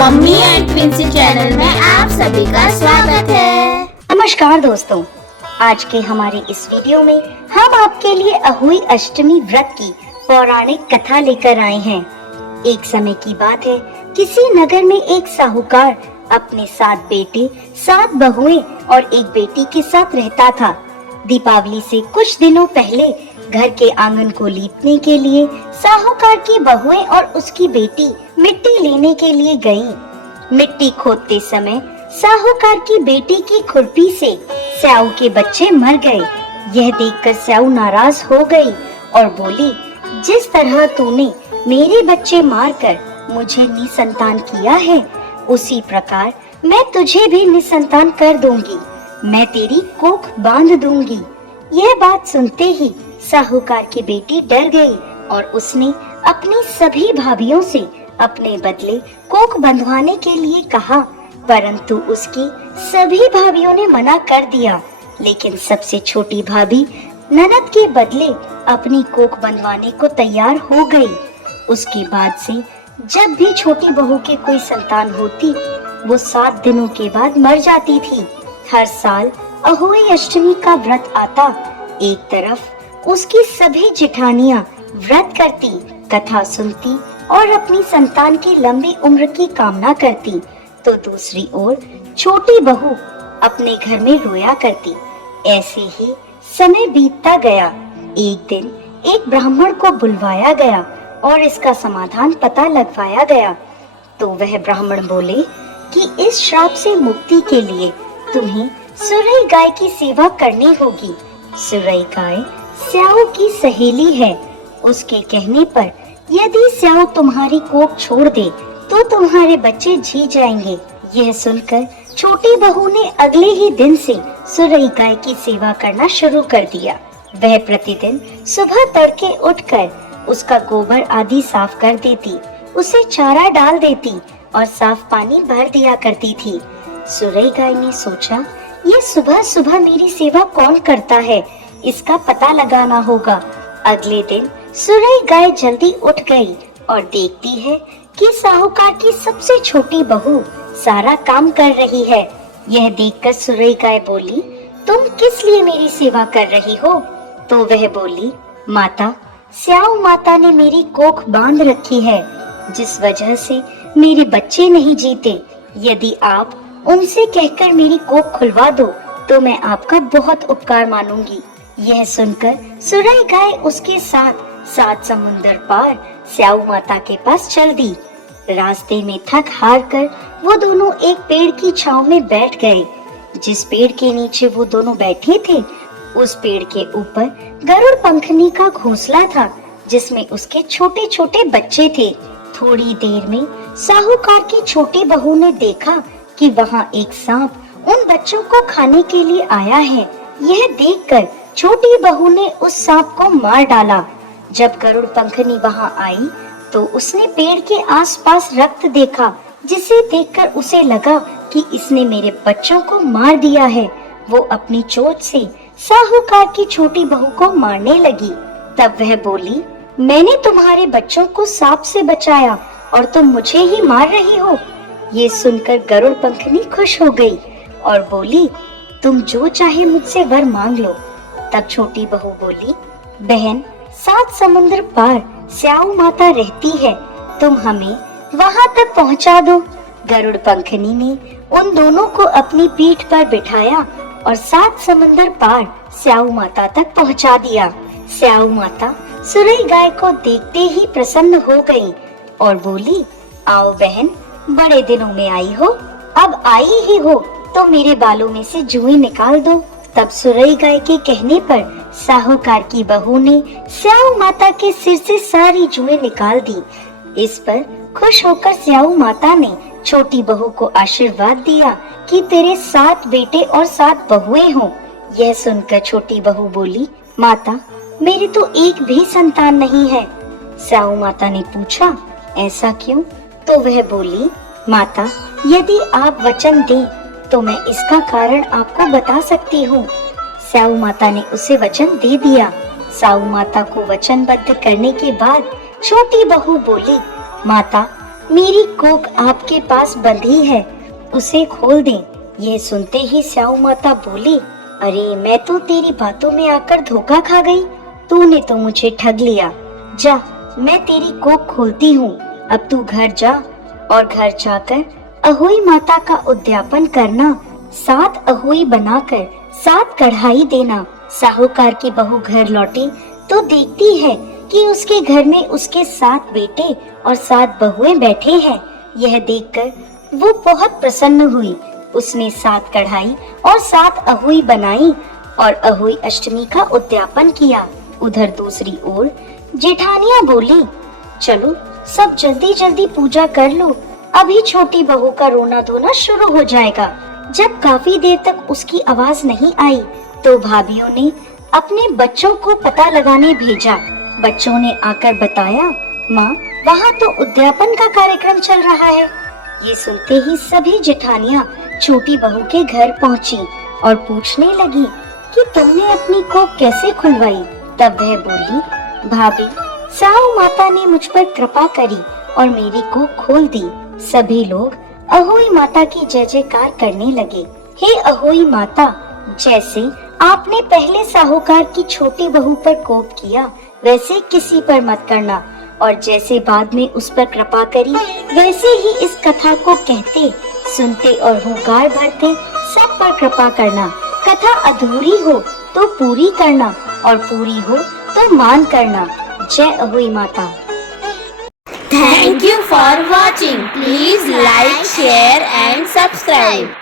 Mummy and Princy channel में आप सभी का स्वागत है। नमस्कार दोस्तों, आज के हमारे इस वीडियो में हम आपके लिए अहोई अष्टमी व्रत की पौराणिक कथा लेकर आए हैं। एक समय की बात है, किसी नगर में एक साहूकार अपने 7 बेटे, 7 बहुएं और एक बेटी के साथ रहता था। दीपावली से कुछ दिनों पहले घर के आंगन को लीपने के लिए साहूकार की बहुएं और उसकी बेटी मिट्टी लेने के लिए गईं। मिट्टी खोदते समय साहूकार की बेटी की खुरपी से स्याऊ के बच्चे मर गए। यह देखकर स्याऊ नाराज हो गई और बोली, जिस तरह तूने मेरे बच्चे मारकर मुझे निसंतान किया है, उसी प्रकार मैं तुझे भी निसंतान कर दूंगी। मैं तेरी कोख बांध दूंगी। यह बात सुनते ही साहूकार की बेटी डर गई और उसने अपनी सभी भाभियों से अपने बदले कोख बंधवाने के लिए कहा, परंतु उसकी सभी भाभियों ने मना कर दिया। लेकिन सबसे छोटी भाभी ननद के बदले अपनी कोख बंधवाने को तैयार हो गई। उसके बाद से जब भी छोटी बहू के कोई संतान होती, वो 7 दिनों के बाद मर जाती थी। हर साल अहोई अष्टमी का व्रत आता। एक तरफ उसकी सभी जेठानियां व्रत करती, कथा सुनती और अपनी संतान की लंबी उम्र की कामना करती, तो दूसरी ओर छोटी बहू अपने घर में रोया करती। ऐसे ही समय बीतता गया। एक दिन एक ब्राह्मण को बुलवाया गया और इसका समाधान पता लगवाया गया। तो वह ब्राह्मण बोले कि इस श्राप से मुक्ति के लिए तुम्हें सुरई गाय की सेवा करनी होगी। सुरई गाय स्याऊ की सहेली है। उसके कहने पर यदि स्याऊ तुम्हारी कोख छोड़ दे तो तुम्हारे बच्चे जी जाएंगे। यह सुनकर छोटी बहू ने अगले ही दिन से सुरई गाय की सेवा करना शुरू कर दिया। वह प्रतिदिन सुबह तड़के उठकर उसका गोबर आदि साफ कर देती, उसे चारा डाल देती और साफ पानी भर दिया करती थी। सुरई गाय ने सोचा, ये सुबह सुबह मेरी सेवा कौन करता है, इसका पता लगाना होगा। अगले दिन सुरई गाय जल्दी उठ गई और देखती है कि साहूकार की सबसे छोटी बहू सारा काम कर रही है। यह देखकर सुरई गाय बोली, तुम किस लिए मेरी सेवा कर रही हो? तो वह बोली, माता, स्याऊ माता ने मेरी कोख बांध रखी है, जिस वजह से मेरे बच्चे नहीं जीते। यदि आप उनसे कहकर मेरी कोख खुलवा दो तो मैं आपका बहुत उपकार मानूंगी। यह सुनकर सुरई गाय उसके साथ 7 समुंदर पार स्याऊ माता के पास चल दी। रास्ते में थक हार कर वो दोनों एक पेड़ की छांव में बैठ गए। जिस पेड़ के नीचे वो दोनों बैठे थे, उस पेड़ के ऊपर गरुड़ पंखनी का घोंसला था, जिसमें उसके छोटे छोटे बच्चे थे। थोड़ी देर में साहूकार की छोटी बहू ने देखा कि वहाँ एक सांप उन बच्चों को खाने के लिए आया है। यह देखकर छोटी बहू ने उस सांप को मार डाला। जब गरुड़ पंखनी वहाँ आई तो उसने पेड़ के आसपास रक्त देखा, जिसे देखकर उसे लगा कि इसने मेरे बच्चों को मार दिया है। वो अपनी चोंच से साहूकार की छोटी बहू को मारने लगी। तब वह बोली, मैंने तुम्हारे बच्चों को सांप से बचाया और तुम मुझे ही मार रही हो। ये सुनकर गरुड़ पंखनी खुश हो गई और बोली, तुम जो चाहे मुझसे वर मांग लो। तब छोटी बहू बोली, बहन, 7 समुद्र पार स्याऊ माता रहती है, तुम हमें वहाँ तक पहुँचा दो। गरुड़ पंखनी ने उन दोनों को अपनी पीठ पर बिठाया और 7 समुद्र पार स्याऊ माता तक पहुँचा दिया। स्याऊ माता सुरई गाय को देखते ही प्रसन्न हो गई और बोली, आओ बहन, बड़े दिनों में आई हो, अब आई ही हो तो मेरे बालों में से जुएं निकाल दो। तब सुरई गाय के कहने पर साहूकार की बहू ने स्याऊ माता के सिर से सारी जुएं निकाल दी। इस पर खुश होकर स्याऊ माता ने छोटी बहू को आशीर्वाद दिया कि तेरे 7 बेटे और 7 बहुएं हों। यह सुनकर छोटी बहू बोली, माता, मेरी तो एक भी संतान नहीं है। स्याऊ माता ने पूछा, ऐसा क्यों? तो वह बोली, माता, यदि आप वचन दें तो मैं इसका कारण आपको बता सकती हूँ। स्याऊ माता ने उसे वचन दे दिया। स्याऊ माता को वचनबद्ध करने के बाद छोटी बहू बोली, माता, मेरी कोक आपके पास बंधी है, उसे खोल दें। यह सुनते ही स्याऊ माता बोली, अरे मैं तो तेरी बातों में आकर धोखा खा गई, तूने तो मुझे ठग लिया। जा, मैं तेरी कोक खोलती हूँ, अब तू घर जा और घर जाकर अहोई माता का उद्यापन करना, 7 अहोई बनाकर 7 कढ़ाई देना। साहूकार की बहू घर लौटी तो देखती है कि उसके घर में उसके 7 बेटे और 7 बहुएं बैठे हैं। यह देखकर वो बहुत प्रसन्न हुई। उसने 7 कढ़ाई और 7 अहोई बनाई और अहोई अष्टमी का उद्यापन किया। उधर दूसरी ओर जेठानियां बोली, चलो सब जल्दी जल्दी पूजा कर लो, अभी छोटी बहू का रोना धोना शुरू हो जाएगा। जब काफी देर तक उसकी आवाज नहीं आई तो भाभीियों ने अपने बच्चों को पता लगाने भेजा। बच्चों ने आकर बताया, माँ वहाँ तो उद्यापन का कार्यक्रम चल रहा है। ये सुनते ही सभी जेठानियां छोटी बहू के घर पहुँची और पूछने लगी कि तुमने अपनी कोक कैसे खुलवाई। तब वह बोली, भाभी साहू माता ने मुझ पर कृपा करी और मेरी कोक खोल दी। सभी लोग अहोई माता की जय जयकार करने लगे। हे अहोई माता, जैसे आपने पहले साहूकार की छोटी बहू पर कोप किया, वैसे किसी पर मत करना, और जैसे बाद में उस पर कृपा करी, वैसे ही इस कथा को कहते, सुनते और हुंकार भरते सब पर कृपा करना। कथा अधूरी हो तो पूरी करना और पूरी हो तो मान करना। जय Ahoi Mata. Thank you for watching. Please like, share and subscribe.